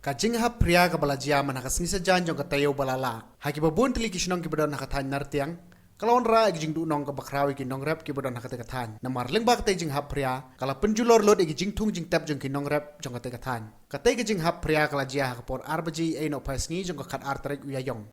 Kajing hap pria ka balajia man kasing sa jan jong katayo balala. Haki babun tili kisnong kibadon nakatan nartiang. Kalon ra jing du nong ka bakrawi kinong rep kibadon nakatekatan. Namar ling bak tay jing hap pria kala penjulor lod jing tung jing tap jong kinong rep jong katekatan. Katay ka jing hap pria kala jia hakapor arbaji ay no pasngi jong kakat artarek uyayong.